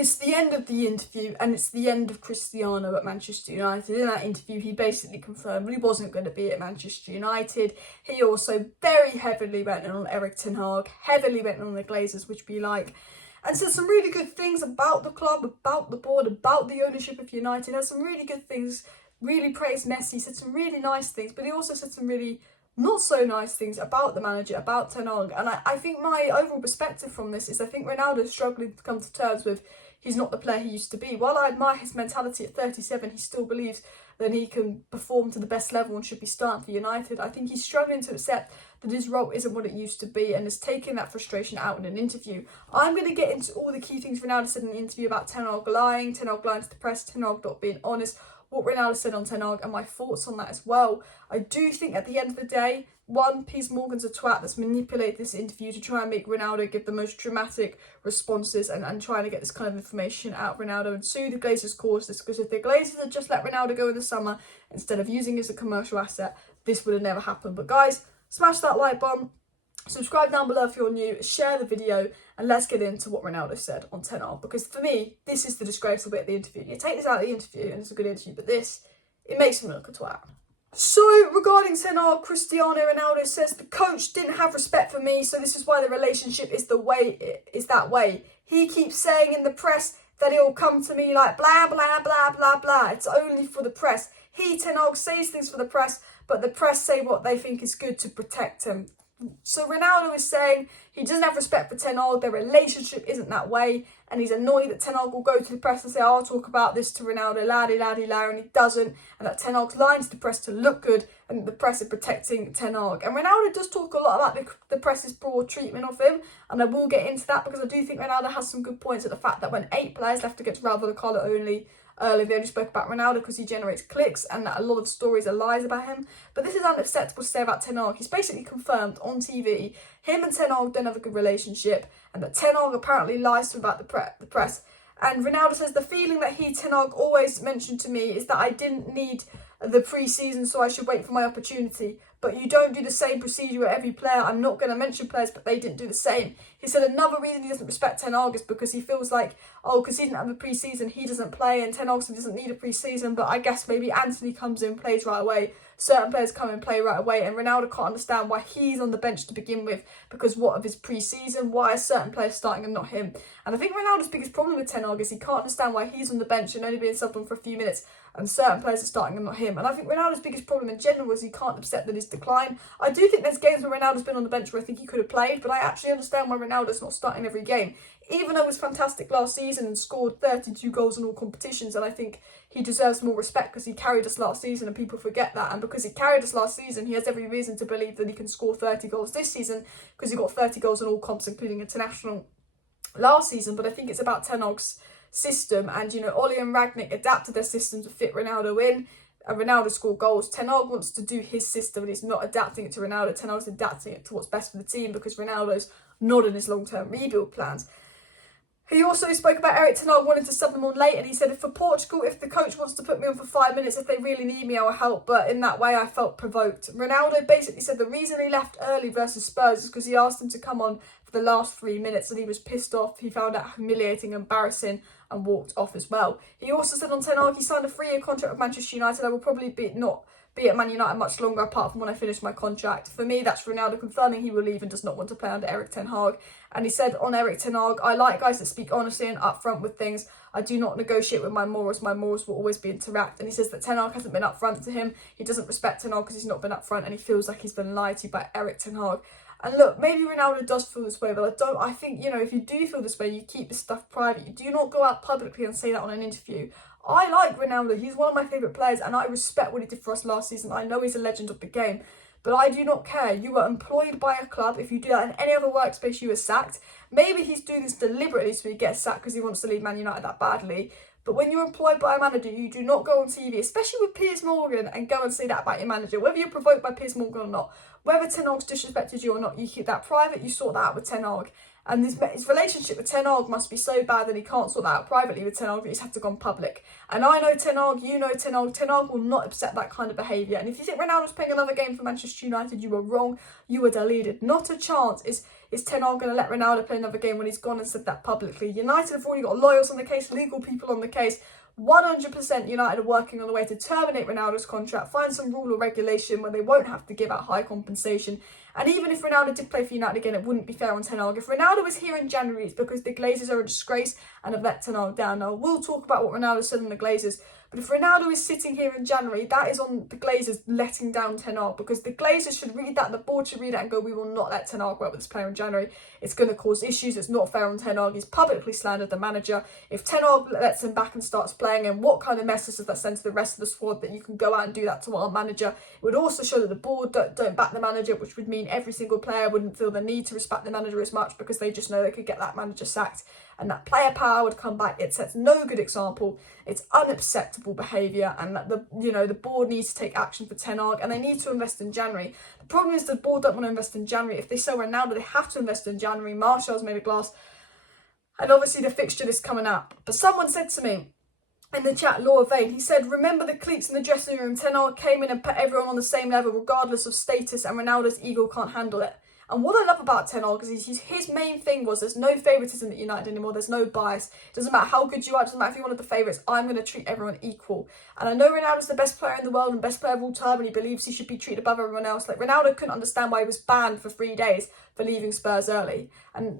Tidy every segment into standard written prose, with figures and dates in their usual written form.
it's the end of the interview and it's the end of Cristiano at Manchester United. In that interview, he basically confirmed he wasn't going to be at Manchester United. He also very heavily went on Erik Ten Hag, heavily went on the Glazers, which we like, and said some really good things about the club, about the board, about the ownership of United. Had some really good things, really praised Messi, said some really nice things, but he also said some really not so nice things about the manager, about Ten Hag. And I think my overall perspective from this is I think Ronaldo's struggling to come to terms with he's not the player he used to be. While I admire his mentality at 37, he still believes that he can perform to the best level and should be starting for United. I think he's struggling to accept that his role isn't what it used to be and is taking that frustration out in an interview. I'm going to get into all the key things Ronaldo said in the interview about Ten Hag lying to the press, Ten Hag not being honest, what Ronaldo said on Ten Hag and my thoughts on that as well. I do think at the end of the day, one, Piers Morgan's a twat that's manipulated this interview to try and make Ronaldo give the most dramatic responses and trying to get this kind of information out of Ronaldo. And two, the Glazers caused this, because if the Glazers had just let Ronaldo go in the summer instead of using him as a commercial asset, this would have never happened. But guys, smash that like button, subscribe down below if you're new, share the video, and let's get into what Ronaldo said on Ten Hag. Because for me, this is the disgraceful bit of the interview. You take this out of the interview and it's a good interview, but this, it makes him look a twat. So, regarding Ten Hag, Cristiano Ronaldo says the coach didn't have respect for me, so this is why the relationship is that way. He keeps saying in the press that he'll come to me like blah, blah, blah, blah, blah. It's only for the press. Ten Hag, says things for the press, but the press say what they think is good to protect him. So Ronaldo is saying he doesn't have respect for Ten Hag, their relationship isn't that way, and he's annoyed that Ten Hag will go to the press and say, I'll talk about this to Ronaldo, la-di-la-di-la, and he doesn't, and that Ten Hag's lying to the press to look good, and the press is protecting Ten Hag. And Ronaldo does talk a lot about the press's poor treatment of him, and I will get into that because I do think Ronaldo has some good points at the fact that when 8 players left against Real Vallecano only, earlier they only spoke about Ronaldo because he generates clicks and that a lot of stories are lies about him. But this is unacceptable to say about Ten Hag. He's basically confirmed on TV him and Ten Hag don't have a good relationship and that Ten Hag apparently lies to him about the press. And Ronaldo says the feeling that Ten Hag always mentioned to me is that I didn't need the pre-season, so I should wait for my opportunity. But you don't do the same procedure with every player. I'm not going to mention players, but they didn't do the same. He said another reason he doesn't respect Ten Hag is because he feels like, because he didn't have a pre-season, he doesn't play, and Ten Hag doesn't need a pre-season. But I guess maybe Anthony comes in, plays right away. Certain players come and play right away, and Ronaldo can't understand why he's on the bench to begin with, because what of his pre-season? Why are certain players starting and not him? And I think Ronaldo's biggest problem with Ten Hag is he can't understand why he's on the bench and only being subbed on for a few minutes, and certain players are starting and not him. And I think Ronaldo's biggest problem in general is he can't accept that his decline. I do think there's games where Ronaldo's been on the bench where I think he could have played, but I actually understand why Ronaldo's not starting every game. Even though he was fantastic last season and scored 32 goals in all competitions, and I think he deserves more respect because he carried us last season and people forget that. And because he carried us last season, he has every reason to believe that he can score 30 goals this season because he got 30 goals in all comps, including international last season. But I think it's about Ten Hag's system, and Oli and Rangnick adapted their system to fit Ronaldo in, and Ronaldo scored goals. Ten Hag wants to do his system and he's not adapting it to Ronaldo. Ten Hag's adapting it to what's best for the team because Ronaldo's not in his long-term rebuild plans. He also spoke about Erik Ten Hag wanting to sub them on late, and he said, for Portugal, if the coach wants to put me on for 5 minutes, if they really need me, I will help. But in that way, I felt provoked. Ronaldo basically said the reason he left early versus Spurs is because he asked him to come on for the last 3 minutes, and he was pissed off. He found that humiliating, embarrassing, and walked off as well. He also said on Ten Hag, he signed a 3-year contract with Manchester United. I will probably not be at Man United much longer apart from when I finish my contract. For me, that's Ronaldo confirming he will leave and does not want to play under Erik Ten Hag. And he said on Erik Ten Hag, I like guys that speak honestly and upfront with things. I do not negotiate with my morals. My morals will always be interact. And he says that Ten Hag hasn't been upfront to him. He doesn't respect Ten Hag because he's not been upfront, and he feels like he's been lied to by Erik Ten Hag. And look, maybe Ronaldo does feel this way, but I think, if you do feel this way, you keep this stuff private. You do not go out publicly and say that on an interview. I like Ronaldo. He's one of my favourite players, and I respect what he did for us last season. I know he's a legend of the game, but I do not care. You were employed by a club. If you do that in any other workspace, you were sacked. Maybe he's doing this deliberately so he gets sacked because he wants to leave Man United that badly. But when you're employed by a manager, you do not go on TV, especially with Piers Morgan, and go and say that about your manager. Whether you're provoked by Piers Morgan or not, whether Ten Hag's disrespected you or not, you keep that private, you sort that out with Ten Hag. And his relationship with Ten Hag must be so bad that he can't sort that out privately with Ten Hag, that he's had to go public. And I know Ten Hag, you know Ten Hag. Ten Hag will not accept that kind of behaviour. And if you think Ronaldo's playing another game for Manchester United, you were wrong. You were deleted. Not a chance. Is Ten Hag going to let Ronaldo play another game when he's gone and said that publicly? United have already got lawyers on the case, legal people on the case. 100% United are working on the way to terminate Ronaldo's contract, find some rule or regulation where they won't have to give out high compensation. And even if Ronaldo did play for United again, it wouldn't be fair on Ten Hag. If Ronaldo was here in January, it's because the Glazers are a disgrace and have let Ten Hag down. Now, we'll talk about what Ronaldo said on the Glazers, but if Ronaldo is sitting here in January, that is on the Glazers letting down Ten Hag, because the Glazers should read that, the board should read that and go, we will not let Ten Hag work with this player in January. It's going to cause issues. It's not fair on Ten Hag. He's publicly slandered the manager. If Ten Hag lets him back and starts playing, and what kind of message does that send to the rest of the squad that you can go out and do that to our manager? It would also show that the board don't back the manager, which would mean every single player wouldn't feel the need to respect the manager as much because they just know they could get that manager sacked. And that player power would come back. It sets no good example. It's unacceptable behaviour, and that the board needs to take action for Ten Hag, and they need to invest in January. The problem is the board don't want to invest in January. If they sell Ronaldo, they have to invest in January. Martial's made of glass, and obviously the fixture is coming up. But someone said to me in the chat, Laura Vane, he said, remember the cliques in the dressing room? Ten Hag came in and put everyone on the same level regardless of status, and Ronaldo's ego can't handle it. And what I love about Ten Hag is his main thing was there's no favouritism at United anymore. There's no bias. It doesn't matter how good you are. It doesn't matter if you're one of the favourites. I'm going to treat everyone equal. And I know Ronaldo's the best player in the world and best player of all time, and he believes he should be treated above everyone else. Like, Ronaldo couldn't understand why he was banned for 3 days for leaving Spurs early. And,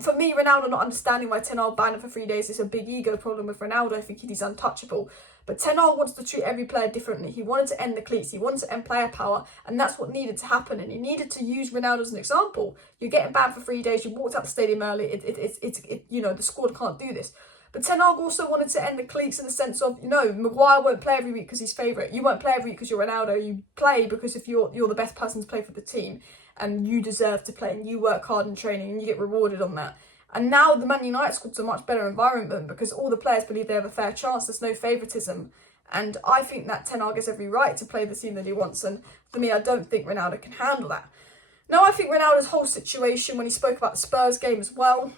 for me, Ronaldo not understanding why Ten Hag banned him for 3 days is a big ego problem with Ronaldo. I think he's untouchable. But Ten Hag wants to treat every player differently. He wanted to end the cliques. He wanted to end player power. And that's what needed to happen. And he needed to use Ronaldo as an example. You're getting banned for 3 days. You walked out the stadium early. The squad can't do this. But Ten Hag also wanted to end the cliques in the sense of, Maguire won't play every week because he's favourite. You won't play every week because you're Ronaldo. You play because if you're the best person to play for the team and you deserve to play and you work hard in training and you get rewarded on that. And now the Man United squad's a much better environment because all the players believe they have a fair chance. There's no favouritism. And I think that Ten Hag has every right to play the team that he wants. And for me, I don't think Ronaldo can handle that. Now, I think Ronaldo's whole situation, when he spoke about the Spurs game as well,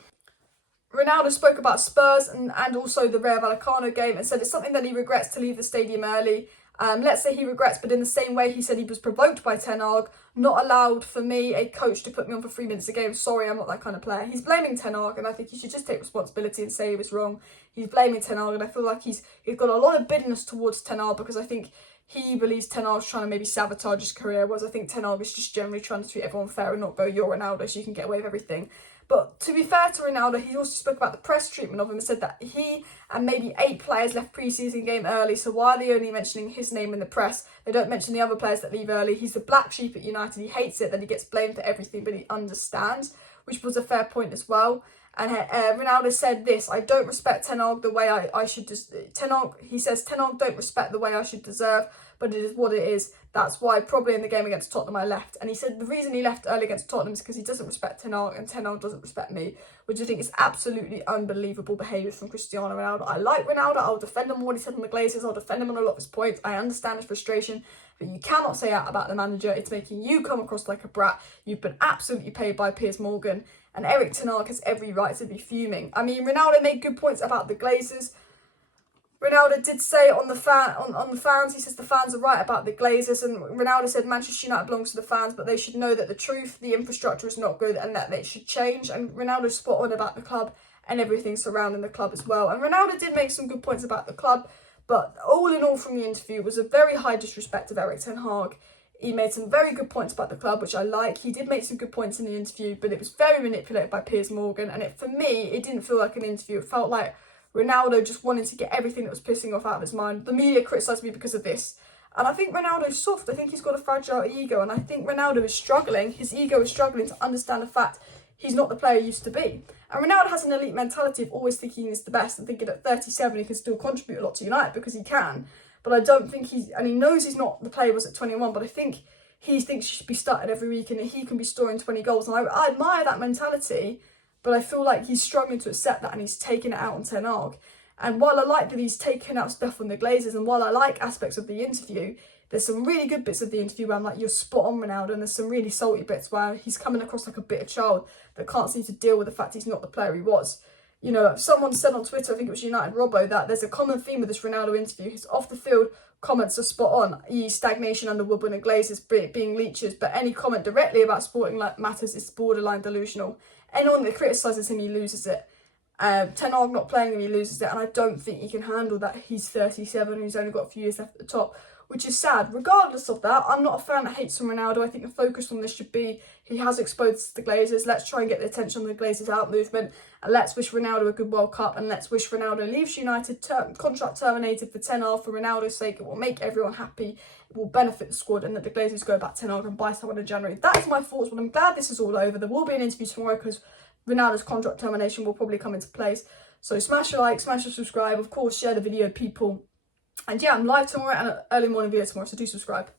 Ronaldo spoke about Spurs and also the Rayo Vallecano game and said it's something that he regrets to leave the stadium early. Let's say he regrets, but in the same way he said he was provoked by Ten Hag, not allowed for me, a coach, to put me on for 3 minutes a game. Sorry, I'm not that kind of player. He's blaming Ten Hag, and I think he should just take responsibility and say he was wrong. He's blaming Ten Hag, and I feel like he's got a lot of bitterness towards Ten Hag because I think he believes Ten Hag's trying to maybe sabotage his career, whereas I think Ten Hag is just generally trying to treat everyone fair and not go, you're Ronaldo, so you can get away with everything. But to be fair to Ronaldo, he also spoke about the press treatment of him and said that he and maybe 8 players left pre-season game early, so why are they only mentioning his name in the press? They don't mention the other players that leave early. He's the black sheep at United. He hates it that he gets blamed for everything, but he understands, which was a fair point as well. And Ronaldo said this, I don't respect Ten Hag the way I should. He says, Ten Hag don't respect the way I should deserve, but it is what it is. That's why probably in the game against Tottenham I left. And he said the reason he left early against Tottenham is because he doesn't respect Ten Hag and Ten Hag doesn't respect me, which I think is absolutely unbelievable behaviour from Cristiano Ronaldo. I like Ronaldo. I'll defend him on what he said on the Glazers. I'll defend him on a lot of his points. I understand his frustration, but you cannot say that about the manager. It's making you come across like a brat. You've been absolutely paid by Piers Morgan, and Erik Ten Hag has every right to be fuming. I mean, Ronaldo made good points about the Glazers. Ronaldo did say on the fans, he says the fans are right about the Glazers, and Ronaldo said Manchester United belongs to the fans, but they should know that the truth, the infrastructure is not good and that they should change. And Ronaldo's spot on about the club and everything surrounding the club as well. And Ronaldo did make some good points about the club, but all in all from the interview was a very high disrespect of Erik Ten Hag. He made some very good points about the club, which I like. He did make some good points in the interview, but it was very manipulated by Piers Morgan. And for me, it didn't feel like an interview. It felt like Ronaldo just wanted to get everything that was pissing off out of his mind. The media criticised me because of this. And I think Ronaldo's soft. I think he's got a fragile ego. And I think Ronaldo is struggling. His ego is struggling to understand the fact he's not the player he used to be. And Ronaldo has an elite mentality of always thinking he's the best and thinking at 37 he can still contribute a lot to United because he can. But I don't think and he knows he's not the player he was at 21, but I think he thinks he should be starting every week and he can be scoring 20 goals. And I admire that mentality, but I feel like he's struggling to accept that and he's taking it out on Ten Hag. And while I like that he's taken out stuff on the Glazers, and while I like aspects of the interview, there's some really good bits of the interview where I'm like, you're spot on, Ronaldo, and there's some really salty bits where he's coming across like a bitter child that can't seem to deal with the fact he's not the player he was. You know, someone said on Twitter, I think it was United Robbo, that there's a common theme with this Ronaldo interview. His off-the-field comments are spot on, i.e. stagnation under Woodburn and Glazers being leeches, but any comment directly about sporting matters is borderline delusional. Anyone that criticises him, he loses it. Ten Hag not playing him, he loses it, and I don't think he can handle that. He's 37 and he's only got a few years left at the top, which is sad. Regardless of that, I'm not a fan that hates on Ronaldo. I think the focus on this should be he has exposed the Glazers. Let's try and get the attention on the Glazers out movement, and let's wish Ronaldo a good World Cup, and let's wish Ronaldo leaves United, contract terminated for Ten Hag for Ronaldo's sake. It will make everyone happy, it will benefit the squad, and that the Glazers go back Ten Hag and buy someone in January. That's my thoughts, but I'm glad this is all over. There will be an interview tomorrow because Ronaldo's contract termination will probably come into place. So smash a like, smash a subscribe, of course share the video, people. And yeah, I'm live tomorrow and an early morning video tomorrow, so do subscribe.